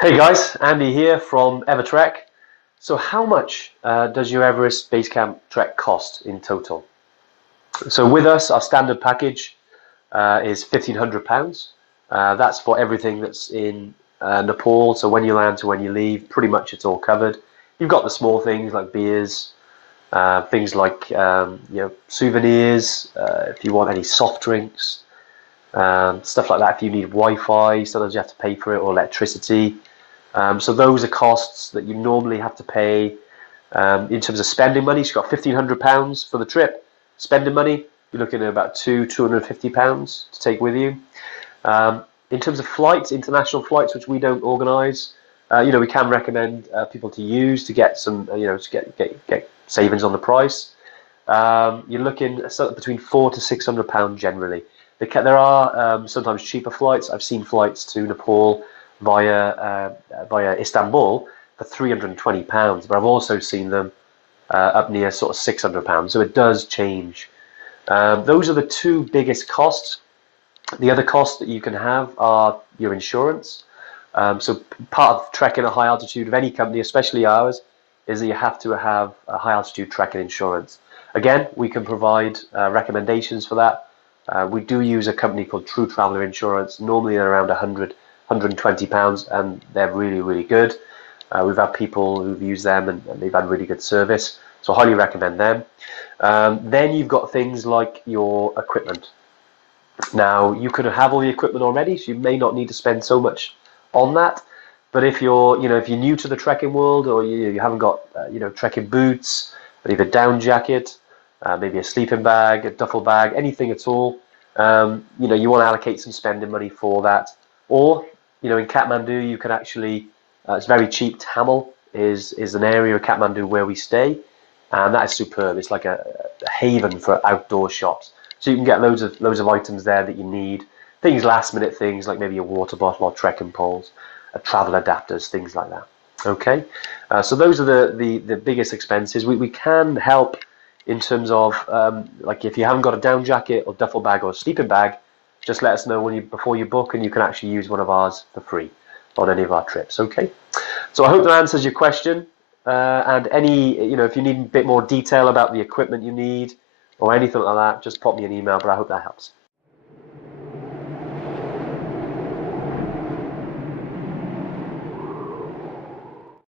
Hey guys, Andy here from EverTrek. So how much does your Everest Base Camp trek cost in total? So with us, our standard package is £1,500. That's for everything that's in Nepal. So when you land to when you leave, pretty much it's all covered. You've got the small things like beers, things like souvenirs, if you want any soft drinks, stuff like that. If you need Wi-Fi, sometimes you have to pay for it, or electricity. So those are costs that you normally have to pay in terms of spending money. So you've got £1,500 for the trip. Spending money, you're looking at about £250 to take with you. In terms of flights, international flights, which we don't organise, we can recommend people to use to get some, to get savings on the price. You're looking between £400 to £600 generally. There are sometimes cheaper flights. I've seen flights to Nepal via Istanbul for £320, but I've also seen them up near sort of £600. So it does change. Those are the two biggest costs. The other costs that you can have are your insurance. So part of trekking at high altitude of any company, especially ours, is that you have to have a high altitude trekking insurance. Again, we can provide recommendations for that. We do use a company called True Traveller Insurance. Normally they're around £120, and they're really, really good. We've had people who've used them and they've had really good service, so I highly recommend them. Then you've got things like your equipment. Now, you could have all the equipment already, so you may not need to spend so much on that. But if you're new to the trekking world, or you haven't got trekking boots, but either down jacket, maybe a sleeping bag, a duffel bag, anything at all, you want to allocate some spending money for that. Or in Kathmandu, you can actually, it's very cheap. Tamil is an area of Kathmandu where we stay, and that is superb. It's like a haven for outdoor shops. So you can get loads of items there that you need. Things, last minute things like maybe a water bottle or trekking poles, travel adapters, things like that. Okay, so those are the biggest expenses. We can help in terms of like if you haven't got a down jacket or duffel bag or a sleeping bag, just let us know before you book, and you can actually use one of ours for free on any of our trips. Okay, so I hope that answers your question. And if you need a bit more detail about the equipment you need or anything like that, just pop me an email. But I hope that helps.